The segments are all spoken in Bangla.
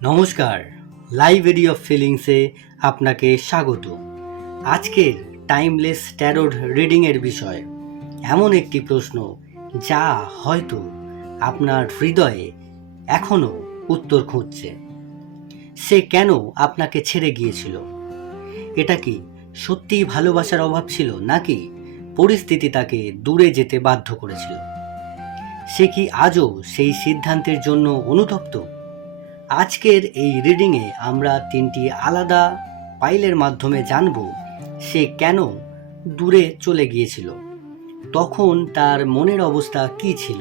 নমস্কার, লাইব্রেরি অফ ফিলিংসে আপনাকে স্বাগত। আজকের টাইমলেস ট্যারোট রিডিংয়ের বিষয় এমন একটি প্রশ্ন যা হয়তো আপনার হৃদয়ে এখনও উত্তর খুঁজছে। সে কেন আপনাকে ছেড়ে গিয়েছিল? এটা কি সত্যিই ভালোবাসার অভাব ছিল, নাকি পরিস্থিতি তাকে দূরে যেতে বাধ্য করেছিল? সে কি আজও সেই সিদ্ধান্তের জন্য অনুতপ্ত? আজকের এই রিডিংয়ে আমরা তিনটি আলাদা পাইলের মাধ্যমে জানব সে কেন দূরে চলে গিয়েছিল, তখন তার মনের অবস্থা কী ছিল,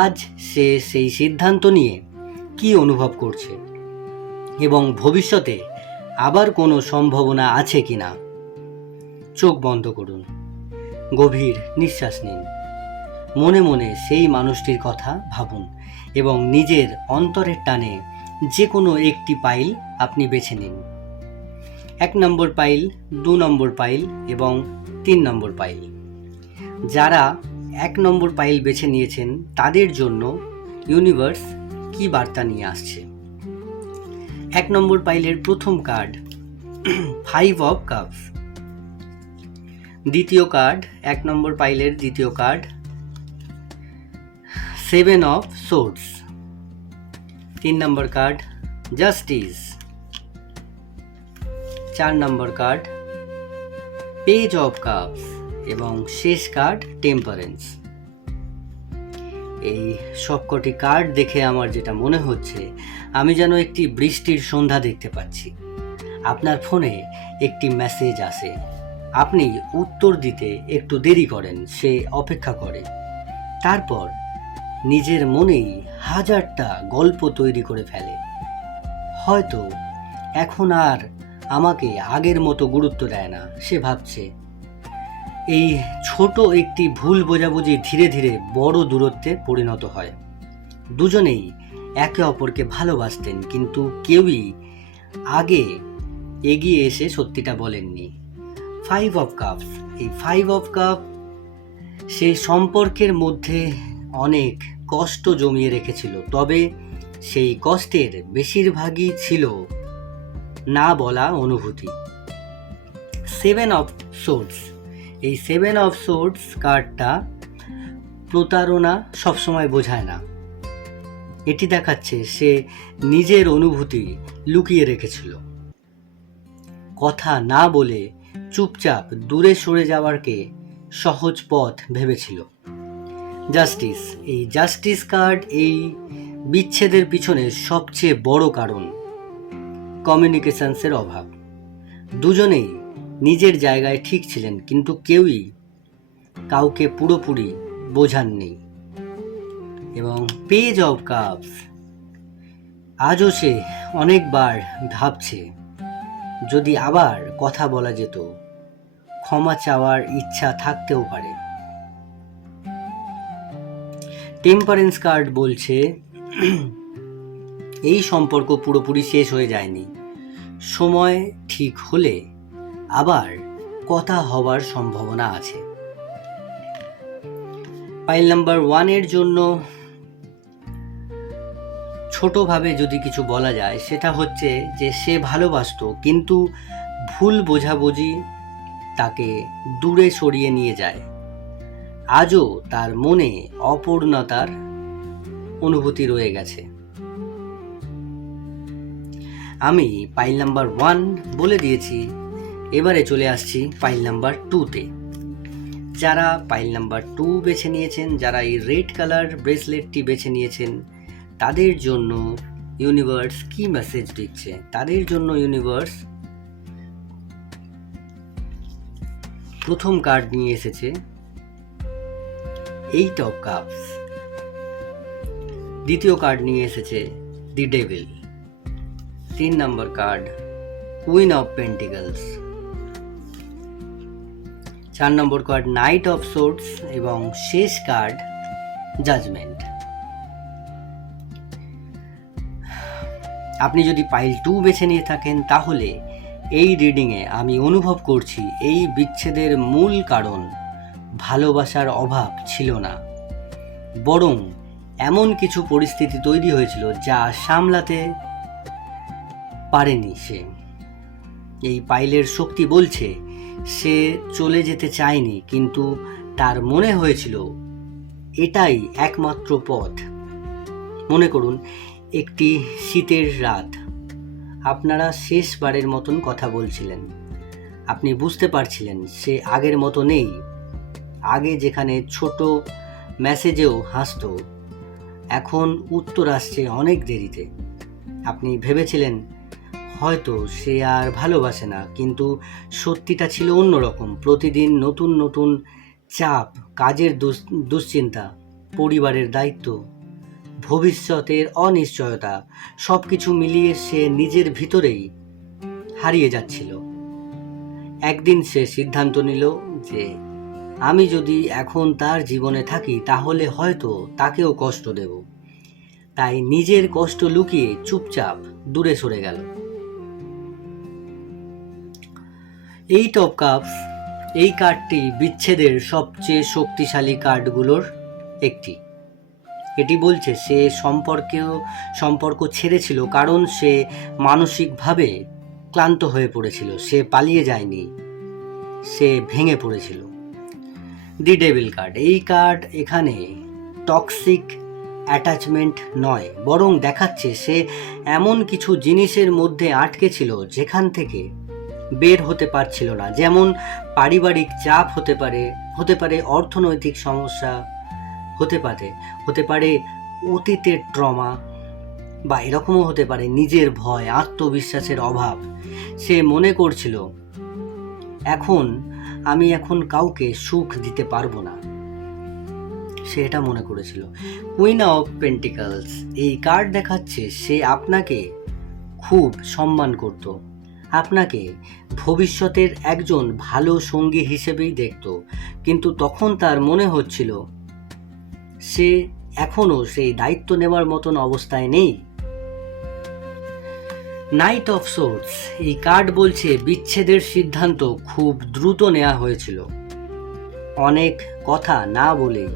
আজ সে সেই সিদ্ধান্ত নিয়ে কি অনুভব করছে এবং ভবিষ্যতে আবার কোনো সম্ভাবনা আছে কিনা। চোখ বন্ধ করুন, গভীর নিঃশ্বাস নিন, মনে মনে সেই মানুষটির কথা ভাবুন এবং নিজের অন্তরের টানে যে কোনো একটি পাইল আপনি বেছে নিন। 1 নম্বর পাইল, 2 নম্বর পাইল এবং 3 নম্বর পাইল। যারা 1 নম্বর পাইল বেছে নিয়েছেন তাদের জন্য ইউনিভার্স কি বার্তা নিয়ে আসছে। 1 নম্বর পাইলের প্রথম কার্ড 5 অফ কাপস। দ্বিতীয় কার্ড 1 নম্বর পাইলের দ্বিতীয় কার্ড 7 অফ সোর্ডস। 3 নম্বর card justice. 4 number card page of cups এবং শেষ কার্ড টেম্পারেন্স। এই সবকটি কার্ড দেখে আমার যেটা মনে হচ্ছে, আমি যেন একটি বৃষ্টির সন্ধ্যা দেখতে পাচ্ছি। আপনার ফোনে একটি মেসেজ আসে, আপনি উত্তর দিতে একটু দেরি করেন, সে অপেক্ষা করে। তারপর নিজের মনেই হাজারটা গল্প তৈরি করে ফেলে। হয়তো এখন আর আমাকে আগের মতো গুরুত্ব দেয় না, সে ভাবছে। এই ছোট একটি ভুল বোঝাবুঝি ধীরে ধীরে বড় দূরত্বে পরিণত হয়। দুজনেই একে অপরকে ভালোবাসতেন, কিন্তু কেউই আগে এগিয়ে এসে সত্যিটা বলেননি। 5 অফ কাপস। এই 5 অফ কাপ সেই সম্পর্কের মধ্যে অনেক কষ্ট জমিয়ে রেখেছিল, তবে সেই কষ্টের বেশিরভাগই ছিল না বলা অনুভূতি। 7 অফ সোর্ডস। এই 7 অফ সোর্ডস কার্ডটা প্রতারণা সবসময় বোঝায় না। এটি দেখাচ্ছে সে নিজের অনুভূতি লুকিয়ে রেখেছিল, কথা না বলে চুপচাপ দূরে সরে যাওয়ারকে সহজ পথ ভেবেছিল। জাস্টিস। এই জাস্টিস কার্ড এই বিচ্ছেদের পিছনে সবচেয়ে বড় কারণ কমিউনিকেশনসের অভাব। দুজনেই নিজের জায়গায় ঠিক ছিলেন, কিন্তু কেউই কাউকে পুরোপুরি বোঝাননি। এবং পেজ অফ কাপস। আজও সে অনেকবার ভাবছে, যদি আবার কথা বলা যেত, ক্ষমা চাওয়ার ইচ্ছা থাকতেও পারে। টেম্পারেন্স কার্ড বলছে এই সম্পর্ক পুরোপুরি শেষ হয়ে যায়নি, সময় ঠিক হলে আবার কথা হবার সম্ভাবনা আছে। পাইল নাম্বার 1 এর জন্য ছোটভাবে যদি কিছু বলা যায়, সেটা হচ্ছে যে সে ভালোবাসতো, কিন্তু ভুল বোঝাবুঝি তাকে দূরে সরিয়ে নিয়ে যায়। আজও তার মনে অপূর্ণতার অনুভূতি রয়ে গেছে। আমি পাইল নাম্বার 1 বলে দিয়েছি, এবারে চলে আসছি পাইল নাম্বার 2-তে। যারা পাইল নাম্বার 2 বেছে নিয়েছেন, যারা এই রেড কালার ব্রেসলেটটি বেছে নিয়েছেন, তাদের জন্য ইউনিভার্স কি মেসেজ দিচ্ছে। তাদের জন্য ইউনিভার্স প্রথম কার্ড নিয়ে এসেছে 8 অফ কাপস। দ্বিতীয় কার্ড নিয়ে এসেছে দি ডেভিল। 3 নম্বর card queen of pentacles. 4 number card night of swords এবং শেষ কার্ড জাজমেন্ট। আপনি যদি পাইল 2 বেছে নিয়ে থাকেন, তাহলে এই রিডিংয়ে আমি অনুভব করছি এই বিচ্ছেদের মূল কারণ ভালোবাসার অভাব ছিল না, বরং এমন কিছু পরিস্থিতি তৈরি হয়েছিল যা সামলাতে পারেনি সে। এই পাইলের শক্তি বলছে সে চলে যেতে চায়নি, কিন্তু তার মনে হয়েছিল এটাই একমাত্র পথ। মনে করুন একটি শীতের রাত, আপনারা শেষবারের মতন কথা বলছিলেন। আপনি বুঝতে পারছিলেন সে আগের মতো নেই। আগে যেখানে ছোট মেসেজেও হাসতো, এখন উত্তর আসছে অনেক দেরিতে। আপনি ভেবেছিলেন হয়তো সে আর ভালোবাসে না, কিন্তু সত্যিটা ছিল অন্যরকম। প্রতিদিন নতুন নতুন চাপ, কাজের দুশ্চিন্তা, পরিবারের দায়িত্ব, ভবিষ্যতের অনিশ্চয়তা, সব কিছু মিলিয়ে সে নিজের ভিতরেই হারিয়ে যাচ্ছিল। একদিন সে সিদ্ধান্ত নিল যে আমি যদি এখন তার জীবনে থাকি তাহলে হয়তো তাকেও কষ্ট দেব। তাই নিজের কষ্ট লুকিয়ে চুপচাপ দূরে সরে গেল। এইট অফ কাপস, এই কার্ডটি বিচ্ছেদের সবচেয়ে শক্তিশালী কার্ডগুলোর একটি। এটি বলছে সে সম্পর্ক ছেড়েছিল কারণ সে মানসিকভাবে ক্লান্ত হয়ে পড়েছিল। সে পালিয়ে যায়নি, সে ভেঙে পড়েছিল। দি ডেভিল কার্ড, এই কার্ড এখানে টক্সিক অ্যাটাচমেন্ট নয়, বরং দেখাচ্ছে সে এমন কিছু জিনিসের মধ্যে আটকে ছিল যেখান থেকে বের হতে পারছিল না। যেমন পারিবারিক চাপ হতে পারে অর্থনৈতিক সমস্যা, হতে পারে অতীতের ট্রমা, বা এরকমও হতে পারে নিজের ভয়, আত্মবিশ্বাসের অভাব। সে মনে করছিল আমি এখন কাউকে সুখ দিতে পারবো না, সে এটা মনে করেছিল। কুইন অফ পেন্টিকলস, এই কার্ড দেখাচ্ছে সে আপনাকে খুব সম্মান করত, আপনাকে ভবিষ্যতের একজন ভালো সঙ্গী হিসেবেই দেখত, কিন্তু তখন তার মনে হচ্ছিল সে এখনো সেই দায়িত্ব নেওয়ার মতন অবস্থায় নেই। নাইট অফ সোর্ডস, এই কার্ড বলছে বিচ্ছেদের সিদ্ধান্ত খুব দ্রুত নেওয়া হয়েছিল। অনেক কথা না বলেই,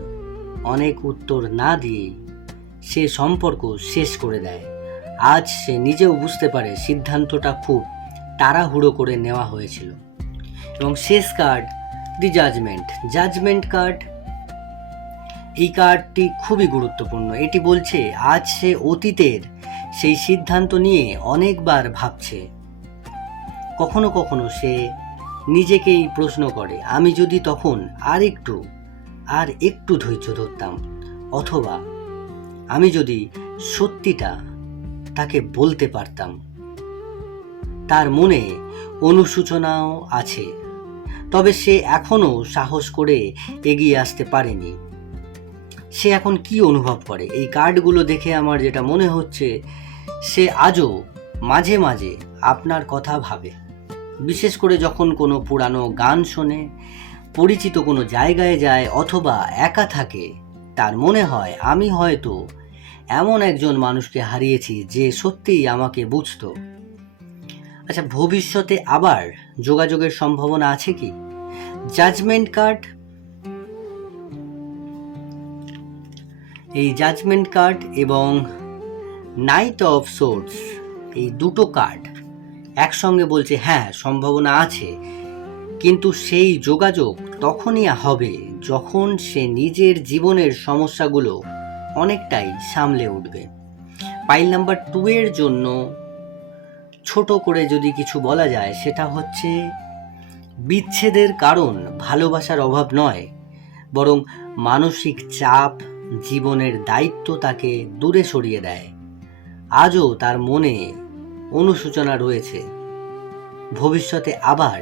অনেক উত্তর না দিয়েই সে সম্পর্ক শেষ করে দেয়। আজ সে নিজেও বুঝতে পারে সিদ্ধান্তটা খুব তাড়াহুড়ো করে নেওয়া হয়েছিল। এবং শেষ কার্ড দি জাজমেন্ট কার্ড, এই কার্ডটি খুবই গুরুত্বপূর্ণ। এটি বলছে আজ সে অতীতের সেই সিদ্ধান্ত নিয়ে অনেকবার ভাবছে। কখনো কখনো সে নিজেকেই প্রশ্ন করে, আমি যদি তখন আর একটু ধৈর্য ধরতাম, অথবা আমি যদি সত্যিটা তাকে বলতে পারতাম। তার মনে অনুশোচনাও আছে, তবে সে এখনো সাহস করে এগিয়ে আসতে পারেনি। সে এখন কি অনুভব করে? এই কার্ডগুলো দেখে আমার যেটা মনে হচ্ছে, সে আজও মাঝে মাঝে আপনার কথা ভাবে, বিশেষ করে যখন কোনো পুরানো গান শোনে, পরিচিত কোনো জায়গায় যায়, অথবা একা থাকে। তার মনে হয় আমি হয়তো এমন একজন মানুষকে হারিয়েছি যে সত্যিই আমাকে বুঝতো। আচ্ছা, ভবিষ্যতে আবার যোগাযোগের সম্ভাবনা আছে কি? জাজমেন্ট কার্ড, এই জাজমেন্ট কার্ড এবং নাইট অফ সোর্ডস, এই দুটো কার্ড একসঙ্গে বলছে হ্যাঁ, সম্ভাবনা আছে, কিন্তু সেই যোগাযোগ তখনই হবে যখন সে নিজের জীবনের সমস্যাগুলো অনেকটাই সামলে উঠবে। পাইল নাম্বার 2 এর জন্য ছোট করে যদি কিছু বলা যায়, সেটা হচ্ছে বিচ্ছেদের কারণ ভালোবাসার অভাব নয়, বরং মানসিক চাপ, জীবনের দায়িত্ব তাকে দূরে সরিয়ে দেয়। আজও তার মনে অনুশোচনা রয়েছে। ভবিষ্যতে আবার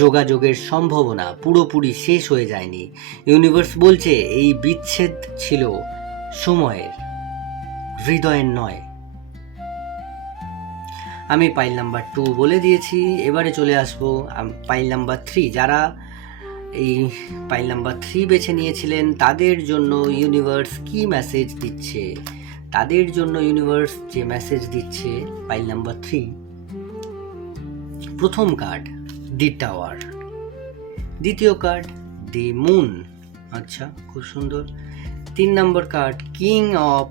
যোগাযোগের সম্ভাবনা পুরোপুরি শেষ হয়ে যায়নি। ইউনিভার্স বলছে এই বিচ্ছেদ ছিল সময়ের, হৃদয়ের নয়। আমি পাইল নাম্বার 2 বলে দিয়েছি, এবারে চলে আসবো পাইল নাম্বার 3। যারা এই পাইল নাম্বার 3 বেছে নিয়েছিলেন তাদের জন্য ইউনিভার্স কি মেসেজ দিচ্ছে, তাদের জন্য ইউনিভার্স যে মেসেজ দিচ্ছে পাইল নাম্বার 3। প্রথম কার্ড দি টাওয়ার, দ্বিতীয় কার্ড দি মুন, আচ্ছা খুব সুন্দর। 3 নম্বর card king of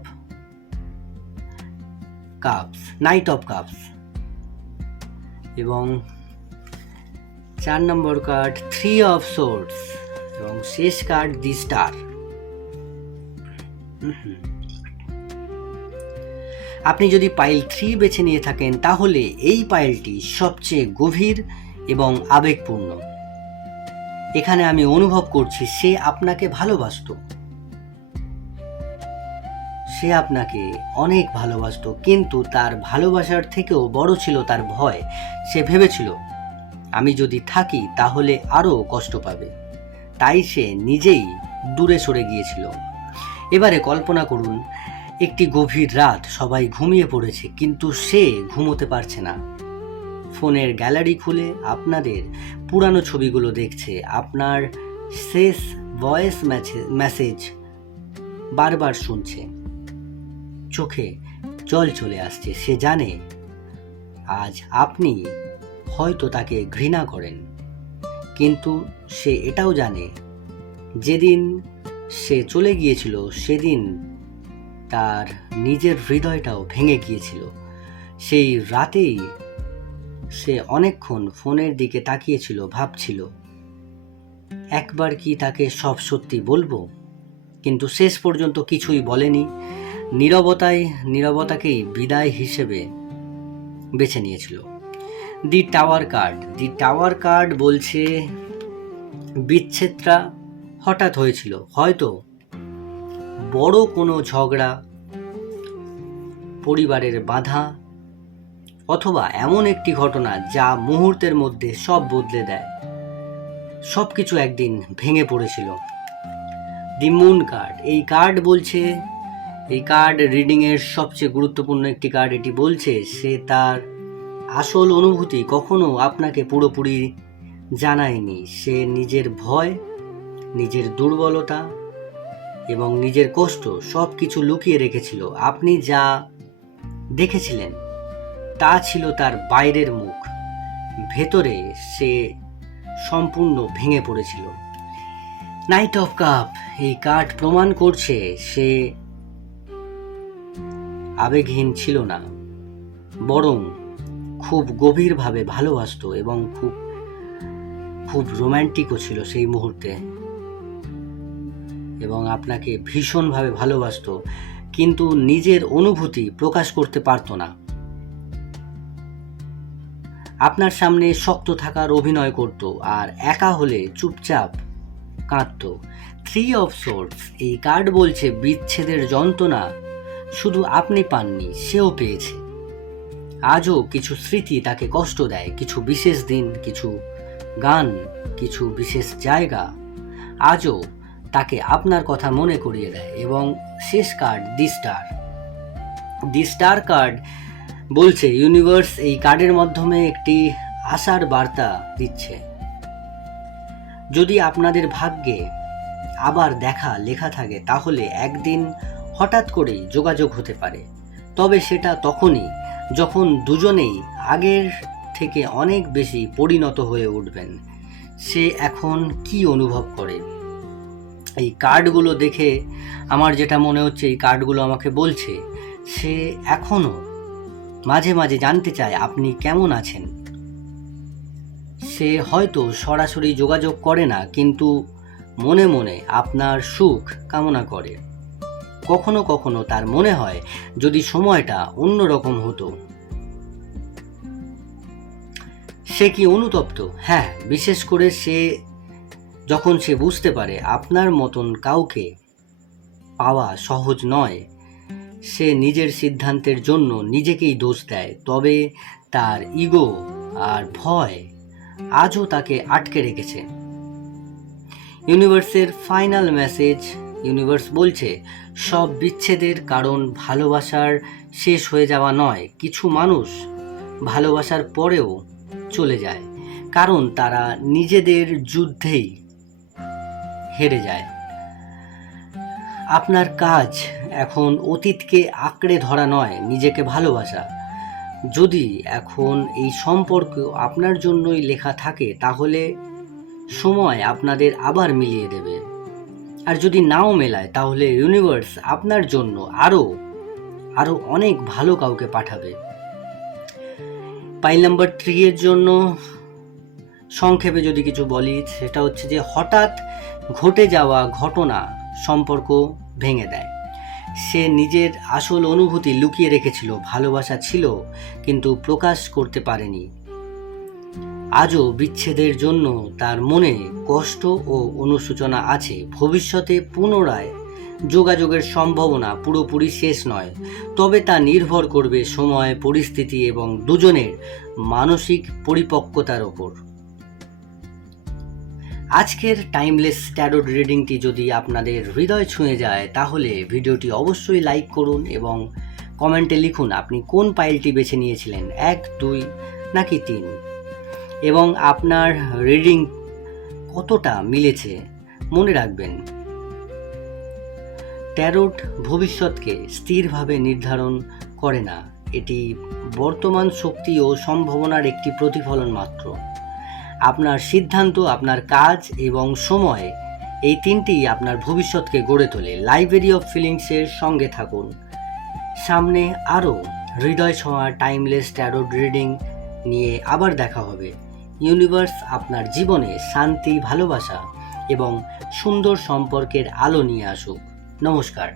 cups, knight of cups. এবং 4 নম্বর কার্ড 3 অফ সোর্ডস এবং শেষ কার্ড দি স্টার। আপনি যদি পাইল 3 বেছে নিয়ে থাকেন তাহলে এই পাইলটি সবচেয়ে গভীর এবং আবেগপূর্ণ। এখানে আমি অনুভব করছি সে আপনাকে ভালোবাসতো, সে আপনাকে অনেক ভালোবাসতো, কিন্তু তার ভালোবাসার থেকেও বড় ছিল তার ভয়। সে ভেবেছিল আমি যদি থাকি তাহলে আরও কষ্ট পাবে, তাই সে নিজেই দূরে সরে গিয়েছিল। এবারে কল্পনা করুন একটি গভীর রাত, সবাই ঘুমিয়ে পড়েছে কিন্তু সে ঘুমোতে পারছে না। ফোনের গ্যালারি খুলে আপনাদের পুরানো ছবিগুলো দেখছে, আপনার শেষ ভয়েস মেসেজ বারবার শুনছে, চোখে জল চলে আসছে। সে জানে আজ আপনি হয়তো তাকে ঘৃণা করেন, কিন্তু সে এটাও জানে যেদিন সে চলে গিয়েছিল সেদিন তার নিজের হৃদয়টাও ভেঙে গিয়েছিল। সেই রাতেই সে অনেকক্ষণ ফোনের দিকে তাকিয়েছিল, ভাবছিল একবার কি তাকে সব সত্যি বলবো, কিন্তু শেষ পর্যন্ত কিছুই বলেনি। নীরবতাকেই বিদায় হিসেবে বেছে নিয়েছিল। দি টাওয়ার কার্ড বলছে বিচ্ছেদটা হঠাৎ হয়েছিল, হয়তো বড় কোনো ঝগড়া, পরিবারের বাধা, অথবা এমন একটি ঘটনা যা মুহূর্তের মধ্যে সব বদলে দেয়। সব কিছু একদিন ভেঙে পড়েছিল। দি মুন কার্ড, এই কার্ড রিডিংয়ের সবচেয়ে গুরুত্বপূর্ণ একটি কার্ড। এটি বলছে সে তার আসল অনুভূতি কখনো আপনাকে পুরোপুরি জানায়নি। সে নিজের ভয়, নিজের দুর্বলতা এবং নিজের কষ্ট সব কিছু লুকিয়ে রেখেছিল। আপনি যা দেখেছিলেন তা ছিল তার বাইরের মুখ, ভেতরে সে সম্পূর্ণ ভেঙে পড়েছিল। নাইট অফ কাপ, এই কার্ড প্রমাণ করছে সে আবেগহীন ছিল না, বরং খুব গভীরভাবে ভালোবাসতো এবং খুব রোম্যান্টিকও ছিল সেই মুহূর্তে, এবং আপনাকে ভীষণভাবে ভালোবাসতো, কিন্তু নিজের অনুভূতি প্রকাশ করতে পারতো না। আপনার সামনে শক্ত থাকার অভিনয় করত আর একা হলে চুপচাপ কাঁদত। 3 অফ সোর্ডস, এই কার্ড বলছে বিচ্ছেদের যন্ত্রণা শুধু আপনি পাননি, সেও পেয়েছে। আজও কিছু স্মৃতি তাকে কষ্ট দেয়, কিছু বিশেষ দিন, কিছু গান, কিছু বিশেষ জায়গা আজও তাকে আপনার কথা মনে করিয়ে দেয়। এবং শেষ কার্ড দি স্টার কার্ড বলছে ইউনিভার্স এই কার্ডের মাধ্যমে একটি আশার বার্তা দিচ্ছে। যদি আপনাদের ভাগ্যে আবার দেখা লেখা থাকে তাহলে একদিন হঠাৎ করেই যোগাযোগ হতে পারে, তবে সেটা তখনই যখন দুজনেই আগের থেকে অনেক বেশি পরিণত হয়ে উঠবেন। সে এখন কি অনুভব করে, এই কার্ডগুলো দেখে আমার যেটা মনে হচ্ছে, এই কার্ডগুলো আমাকে বলছে সে এখনও মাঝে মাঝে জানতে চায় আপনি কেমন আছেন। সে হয়তো সরাসরি যোগাযোগ করে না, কিন্তু মনে মনে আপনার সুখ কামনা করে। কখনো কখনো তার মনে হয় যদি সময়টা অন্যরকম হতো। সে কি অনুতপ্ত? হ্যাঁ, বিশেষ করে যখন সে বুঝতে পারে আপনার মতন কাউকে পাওয়া সহজ নয়। সে নিজের সিদ্ধান্তের জন্য নিজেকেই দোষ দেয়, তবে তার ইগো আর ভয় আজও তাকে আটকে রেখেছে। ইউনিভার্সের ফাইনাল মেসেজ, ইউনিভার্স বলছে সব বিচ্ছেদের কারণ ভালোবাসার শেষ হয়ে যাওয়া নয়। কিছু মানুষ ভালোবাসার পরেও চলে যায় কারণ তারা নিজেদের যুদ্ধেই হেরে যায়। আপনার কাজ এখন অতীতকে আঁকড়ে ধরা নয়, নিজেকে ভালোবাসা। যদি এখন এই সম্পর্ক আপনার জন্যই লেখা থাকে তাহলে সময় আপনাদের আবার মিলিয়ে দেবে, আর যদি নাও মেলায় তাহলে ইউনিভার্স আপনার জন্য আরো অনেক ভালো কাউকে পাঠাবে। পাইল নাম্বার 3 এর জন্য সংক্ষেপে যদি কিছু বলি, সেটা হচ্ছে যে হঠাৎ ঘটে যাওয়া ঘটনা সম্পর্ক ভেঙে দেয়। সে নিজের আসল অনুভূতি লুকিয়ে রেখেছিল, ভালোবাসা ছিল কিন্তু প্রকাশ করতে পারেনি। আজও বিচ্ছেদের জন্য তার মনে কষ্ট ও অনুশোচনা আছে। ভবিষ্যতে পুনরায় যোগাযোগের সম্ভাবনা পুরোপুরি শেষ নয়, তবে তা নির্ভর করবে সময়, পরিস্থিতি এবং দুজনের মানসিক পরিপক্কতার ওপর। আজকের টাইমলেস ট্যারো রিডিংটি যদি আপনাদের হৃদয় ছুঁয়ে যায় তাহলে ভিডিওটি অবশ্যই লাইক করুন এবং কমেন্টে লিখুন আপনি কোন পাইলটি বেছে নিয়েছিলেন, 1, 2 নাকি 3, এবং আপনার রিডিং কতটা মিলেছে। মনে রাখবেন, ট্যারোট ভবিষ্যৎকে স্থিরভাবে নির্ধারণ করে না, এটি বর্তমান শক্তি ও সম্ভাবনার একটি প্রতিফলন মাত্র। আপনার সিদ্ধান্ত, আপনার কাজ এবং সময়, এই তিনটিই আপনার ভবিষ্যৎকে গড়ে তোলে। লাইব্রেরি অফ ফিলিংসের সঙ্গে থাকুন। সামনে আরও হৃদয় ছোঁয়া টাইমলেস ট্যারোট রিডিং নিয়ে আবার দেখা হবে। ইউনিভার্স আপনার জীবনে শান্তি, ভালোবাসা এবং সুন্দর সম্পর্কের আলো নিয়ে আসুক। নমস্কার।